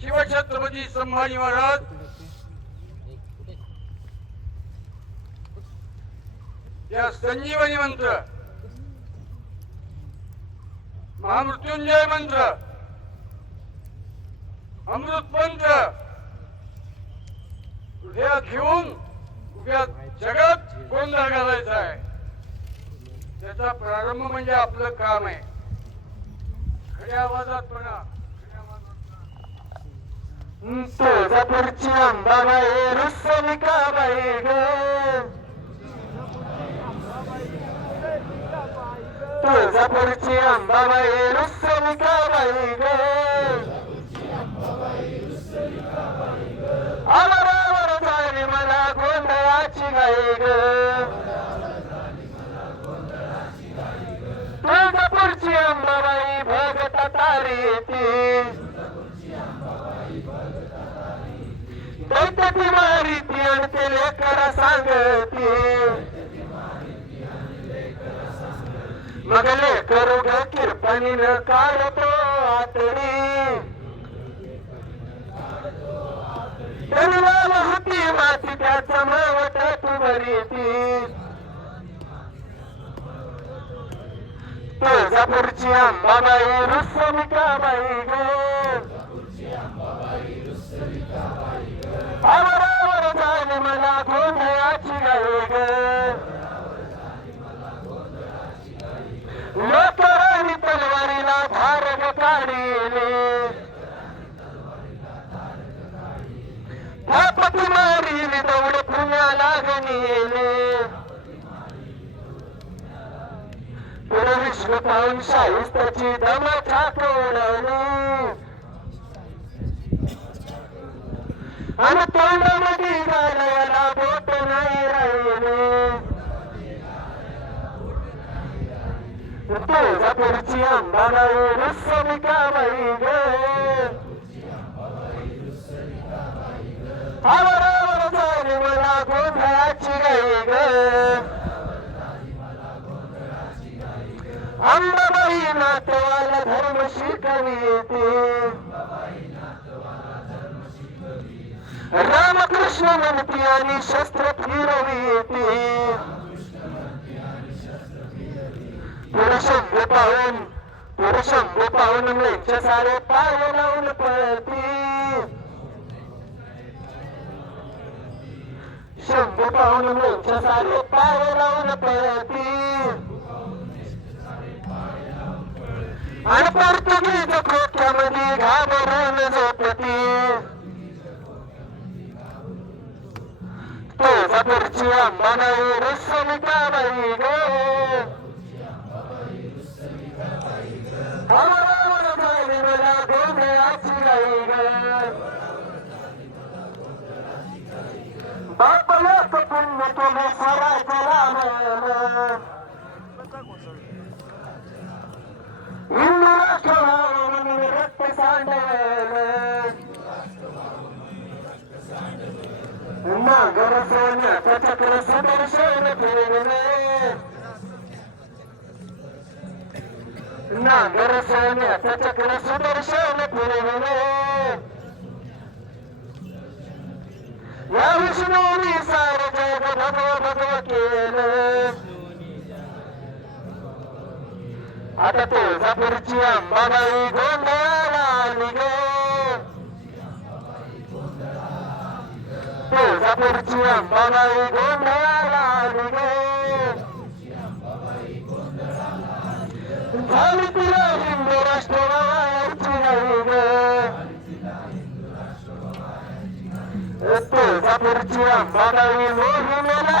शिवछत्रपती संभाजी महाराज. या संजीवनी मंत्र. महामृत्युंजय मंत्र. अमृत मंत्र. हृदयात घेऊन उभ्या जगात गोंधळ घालायचा आहे. त्याचा प्रारंभ म्हणजे आपलं काम आहे. खड्या आवाजात खड्या आवाजात म्हणा. तुळजापूरची अंबाबाई रुसमिकाबाई ग. तुळजापूरची अंबाबाई रुसमिकाबाई ग. आवारावर झाली मला गोंधळाची गाई ग. तुळजापूरची अंबाबाई भगत तारी ती मारिती लेकर ते मग लेकरू ग किरपणीनं काढतो आतडी. होती माती त्याचा मावट तू भरीती. तुळजापूरची अंबाबाई रुसमिकाबाई गे. दौड पुण्याला गेले पुढे पाहून शाहिस्ताची दम ठाकवडली आणि तोंडामध्ये घालायला बोट नाही राहिले. तुळजापूरची अंबाबाई रुसमिकाबाई ग. अंबाबाई नातवाला धर्म शिकविते रामकृष्ण म्हणती आणि शस्त्र फिरविते पुरुषंग पाहून पुरुषंग पाहून म्हणजे सारे पाय लावून पळती शब्द पाहून मेच्या सारे पाय लावून पळती. आणि पोर्तुगीज खोक्यामध्ये घाबरून झोपती. तुळजापूरची अंबाबाई रुसमिकाबाई ग. आवारावर झाली मला गोंधळाची गाई ग. बापला पुण्य तुला स्वराज रामायण हिंदू राष्ट्रभावन रक्त सांडवलं नागर सुदर्शन फिरवले नागर सोन्याचं चक्र सुदर्शन फिरवले या विष्णूनी सार जग भगव भगव केलं आता तुळजापूरची अंबाबाई गोंधळ. तुळजापूरची अंबाबाई गोंधळाला आली ग झाली तिला हिंदू राष्ट्रवायाची गाई ग तुळजापूरची अंबाबाई मोहिमेला